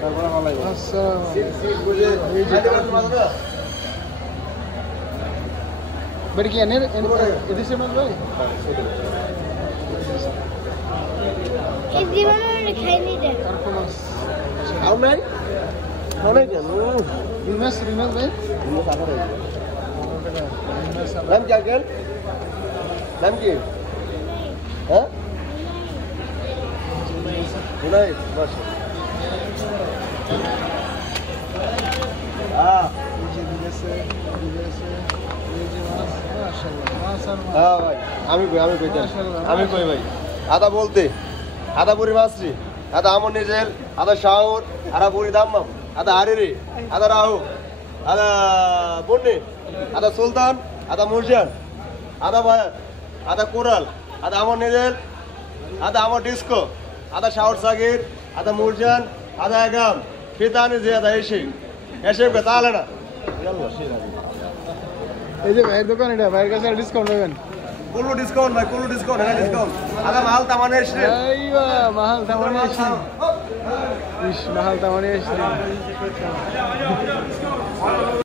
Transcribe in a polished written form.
তারপরে মালাই আচ্ছা বাড়ি কি এনের এদেশে মাল ভাই এই জীবনে খাইনি দেখ আর কোন মাছ খাও নাই খাও কেন রিমাস ভাই নাম কি আঙ্কেল নাম কি হ্যাঁ জুনাইদ বাসা হ্যাঁ ভাই আমি কই ভাই আদা বলতে আদা বুড়ি মাছরি আদা আমন নিজের আদা শাহর আদা বুড়ি দাম্মাম আদা হারিরি আদা রাহু আদা বন্নি আদা সুলতান আদা মুরজান আদা ভায়াত আদা কোরাল আদা আমন নিজের আদা আমন ডিস্কো আদা শাহর সাগির আদা মুরজান আদা আগাম ফিতানি জিয়াদা এসে তাহলে না এই যে ভাইয়ের দোকান এটা ভাইয়ের কাছে ডিসকাউন্ট পাবেন কুল্লু ডিসকাউন্ট ভাই কুল্লু ডিসকাউন্ট হ্যাঁ ডিসকাউন্ট আদা মাল তামানে এসে আইবা মাহাল তামানে এসে ইস মাহাল তামানে এসে